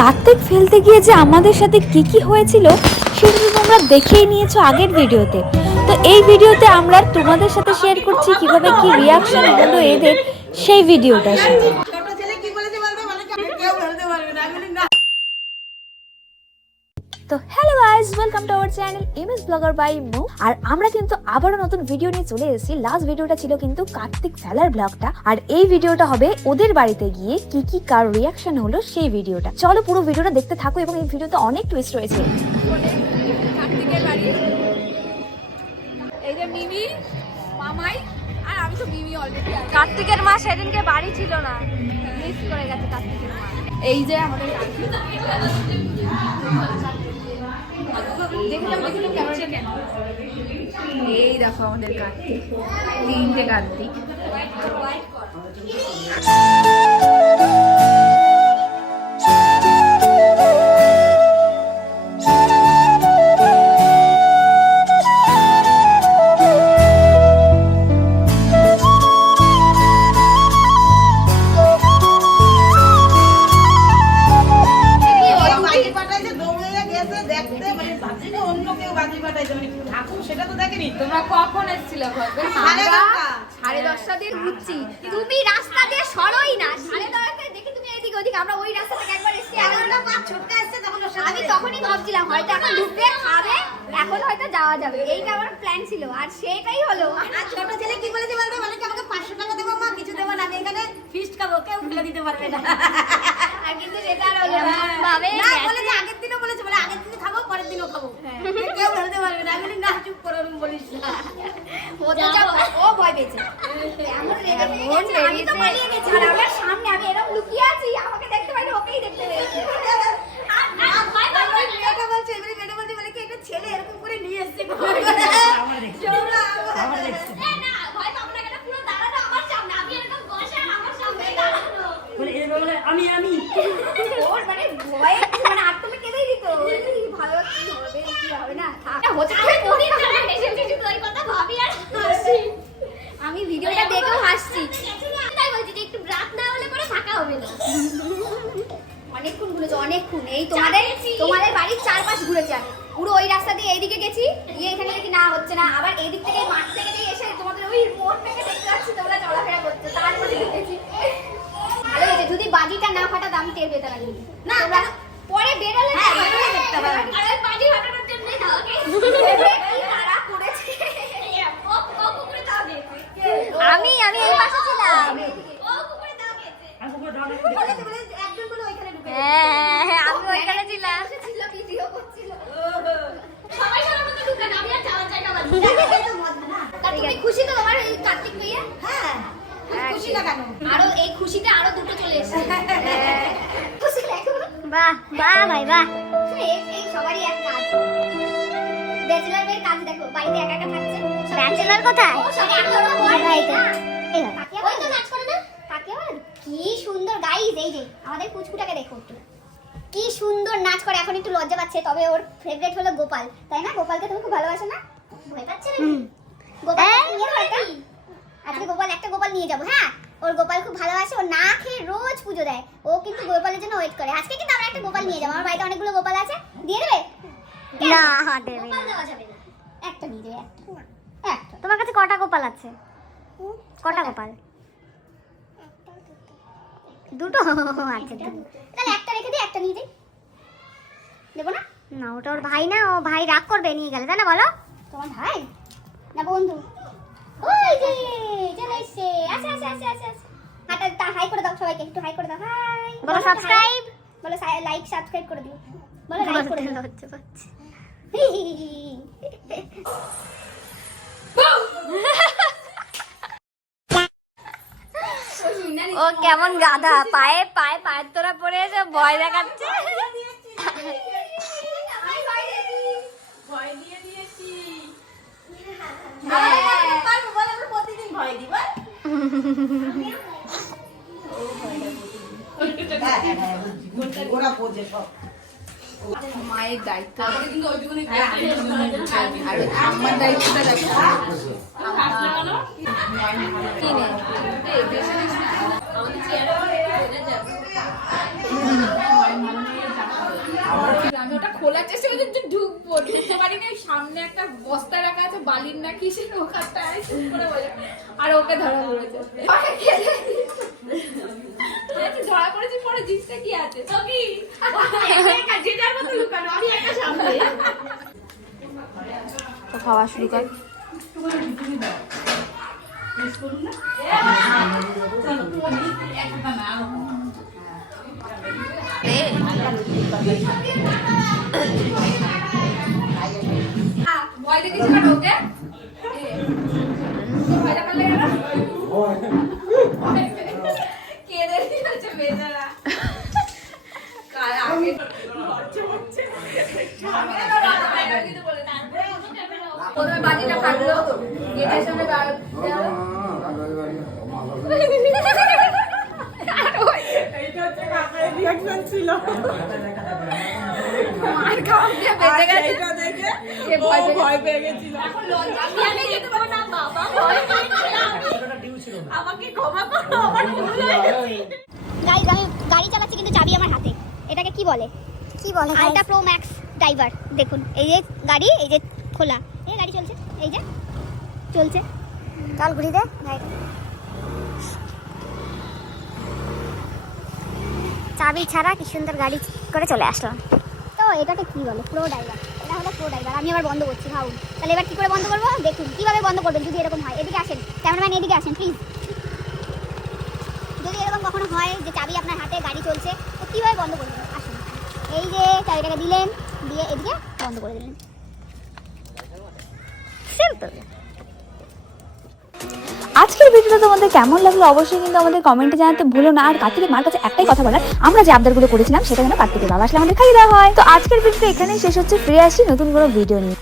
কার্তিক ফেলতে গিয়ে যে আমাদের সাথে কি কি হয়েছিল সেগুলো তোমরা দেখেই নিয়েছো আগের ভিডিওতে। তো এই ভিডিওতে আমরা তোমাদের সাথে শেয়ার করছি কীভাবে কি রিয়াকশন হলো এদের সেই ভিডিওটা ছোট ছেলে কি বলেছে বলতে বলে কেউ বলতে পারবে না আমি বলি, না তো hello guys welcome to our channel MS blogger by মু আর আমরা কিন্তু আবারও নতুন ভিডিও নিয়ে চলে এসেছি। লাস্ট ভিডিওটা ছিল কিন্তু কার্তিক ফেলার ব্লগটা আর এই ভিডিওটা হবে ওদের বাড়িতে গিয়ে কি কি কার রিয়াকশন হলো সেই ভিডিওটা চলো পুরো ভিডিওটা দেখতে থাকো এবং এই ভিডিওতে অনেক টুইস্ট রয়েছে। কার্তিকের বাড়ি। এই যে মিমি মামাই আর আমি তো মিমি অলরেডি কার্তিকের মা সেদিনকে বাড়ি ছিল না। মিস করে গেছে কার্তিকের মা। এই যে আমাদের কার্তিক দেখলাম দেখলাম ক্যামেরাটা কেন এই দেখো আমাদের কার্তিক তিনটে কার্তিক ঠাকুর সেটা তো দেখেনি। তোমরা কখন এসেছিলে সাড়ে দশটা। দিয়ে ঘুরছি তুমি রাস্তা দিয়ে সরোই না। সাড়ে দশটায় দেখি তুমি এদিকে ওদিকে। আমরা ওই রাস্তা থেকে একবার এসেছি ছোটকা এসছে তখন আমি তখনই ভাবছিলাম হয়তো এখন ঢুকবে খাবে এখন হয়তো যাওয়া যাবে। এইটা আমার প্ল্যান ছিল। আর সেটাই হলো। আর ছোট ছেলে কি বলেছে বলতে? বলে কি আমাকে পাঁচশো টাকা দেবো মা? কিছু দেবো না। আমি এখানে ফিস্ট খাব। কেউ ফেলে দিতে পারবে না। আর কিন্তু সেটা হলো না। ভাবে না আগের দিনও বলেছে বলে আগের দিন খাব পরের দিনও খাব কেউ ফেলতে পারবে না আমি বলি, না চুপ করো ওরম বলিস না ও ভয় পেয়েছে এমন রেগে গেছে, আর আমার সামনে আমি এরকম লুকিয়ে আছি আমাকে দেখতে পাইনি ওকেই দেখতে পেয়েছি ছেলে এরকম করে নিয়ে এসছে। আমি এরকম বসে আমার সামনেই দাঁড়ানো। আমি আমি ওর মানে ভয়ে মানে আত্মে কেঁদেই দিত। ভালো কি হবে, কি হবে না, থাক। হচ্ছে কি করি না, হেসে হেসে তো ওই ভাবি আর হাসি। আমি ভিডিওটা দেখেও হাসছি। তাই বলছি যে একটু ব্রাক না হলে পরে ফাঁকা হবে না। অনেকক্ষণ ঘুরেছে অনেকক্ষণ। এই তোমাদের তোমাদের বাড়ির চারপাশ ঘুরেছি আমি। পুরো ওই রাস্তা দিয়ে এইদিকে গেছি গিয়ে এখানে দেখি না হচ্ছে না। আবার এই দিক থেকে মাঠ থেকে দিয়ে এসে তোমাদের ওই মোড় থেকে দেখতে পাচ্ছি তোমরা চলাফেরা করছ। তারপরে ঢুকেছি ভালো হয়েছে। যদি বাজিটা না ফাটাতো আমি টের পেতাম না কিন্তু। না তোমরা পরে বেরোলে হ্যাঁ, না, বেরোলে দেখতে পাবে। আর ওই বাজি ফাটানোর জন্যই না ওকে কি তারা করেছে ও ও কুকুরে দাও দিয়েছে আমি আমি এই পাশে ছিলাম ও কুকুরে দাও দিয়েছে বলেছে বলে একজন বলে ওইখানে ঢুকে হ্যাঁ হ্যাঁ আমি ওইখানে ছিলাম ভিডিও করছিল সবাই সবার মধ্যে ঢুকেন আমি আর যাওয়ার জায়গা পাচ্ছি তুমি খুশি তো তোমার এই কার্তিক ভাইয়া হ্যাঁ খুশি না কেন আরও এই খুশিতে আরও দুটো চলে এসেছে খুশি দেখো বাহ বাহ ভাই বাহ এই সবারই এক কাজ ব্যাচেলার মেয়ের কাজ দেখো বাড়িতে একা একা থাকছে ব্যাচেলার কোথায় ও সবাই এখনও বাড়িতে। এই ওই তো নাচ করে না কাকিয়া বল কি সুন্দর গাইস এই যে আমাদের কুচকুটাকে দেখো একটু। কি সুন্দর নাচ করে এখন একটু লজ্জা পাচ্ছে তবে ওর ফেভারিট হলো গোপাল। তাই না? গোপালকে তুমি খুব ভালোবাসো না? ভয় পাচ্ছে নাকি? গোপাল আজকে গোপাল একটা গোপাল নিয়ে যাব হ্যাঁ? ওর গোপাল খুব ভালোবাসে ও না খেয়ে রোজ পুজো দেয়। ও কিন্তু গোপালের জন্য ওয়েট করে। আজকে কিন্তু আমরা একটা গোপাল নিয়ে যাব। আমার বাড়িতে অনেকগুলো গোপাল আছে। দিয়ে দেবে? না দেবে না। একটা নিয়ে একটা একটা। তোমার কাছে কটা গোপাল আছে? কটা? গোপাল? দুটো? আচ্ছা তাহলে একটা রেখে দিই একটা নিয়ে যাই দেবো না? না ওটা ওর ভাই না ও ভাই রাগ করবে নিয়ে গেলে তাই না বলো? তোমার ভাই? না বন্ধু। ওই যে চলে এসছে। আচ্ছা আচ্ছা আচ্ছা আচ্ছা হাঁটা তা হাই করে দাও সবাইকে একটু হাই করে দাও। হাই। বলো সাবস্ক্রাইব বলো লাইক সাবস্ক্রাইব করে দিও। বলো লাইক করে দিও। লজ্জা পাচ্ছে। ও কেমন গাধা? পায়ে পায়ে পায়ের তোরা পড়ে এসে ভয় দেখাচ্ছে। মায়ের দায়িত্ব আর আমার দায়িত্বটা দেখো কিনে এই বেশি বেশি না। আমাদের চেয়ারে বসে যাবে খোলার চেষ্টা করছি একটু ঢুকবো ঢুকতে পারিনি ওই সামনে একটা বস্তা রাখা আছে বালির না কিসের ওখানটায় চুপ করে বলে আর ওকে ধরা পড়েছে পরে ধরা পড়েছি পরে জিনিসটা কি আছে তো কি যে মতো লুকানো আমি একটা সামনে তো খাওয়া শুরু কর ভয় দেখেছিল না ওকে ভয় দেখালে? কেঁদে দিয়েছে বেচারা প্রথমে বাজিটা ফাটলো গেটের সামনে দাঁড়াল মার খাওয়া দিয়ে বেঁচে গেছে? এ ভয় পেয়ে গেছিল? এখন লজ্জা আমি যেতে পারব না বাবা ভয় পেয়ে আমাকে ক্ষমা করো আমার ভুল হয়ে আমি গাড়ি চালাচ্ছি কিন্তু চাবি আমার হাতে। এটাকে কি বলে? কি বলে আলট্রা প্রো ম্যাক্স ড্রাইভার দেখুন। এই যে গাড়ি এই যে খোলা। এই গাড়ি চলছে এই যে চলছে। চল ঘুরি দে চাবি ছাড়া কি সুন্দর গাড়ি করে চলে আসলাম তো এটাকে কি বলে? প্রো ড্রাইভার এটা হলো প্রো ড্রাইভার আমি আবার বন্ধ করছি, ভাবুন। তাহলে এবার কি করে বন্ধ করব? দেখুন, কীভাবে বন্ধ করবেন যদি এরকম হয়? এদিকে আসেন। ক্যামেরাম্যান, এদিকে আসেন প্লিজ যদি এরকম কখনো হয় যে চাবি আপনার হাতে, গাড়ি চলছে, তো কীভাবে বন্ধ করবেন? আসুন। এই যে চাবিটাকে দিলেন, দিয়ে এদিকে বন্ধ করে দিলেন। সিম্পল আজকের ভিডিওটা তোমাদের কেমন লাগল অবশ্যই কিন্তু আমাদের কমেন্টে জানাতে ভুলো না। আর কার্তিকের মার কাছে একটাই কথা বলার, আমরা যে আবদারগুলো করেছিলাম সেটা যেন কার্তিকের বাবা আসলে আমাদের খাইয়ে দেওয়া হয়। তো আজকের ভিডিওটা এখানেই শেষ হচ্ছে, ফিরে আসি নতুন কোনো ভিডিও নিয়ে।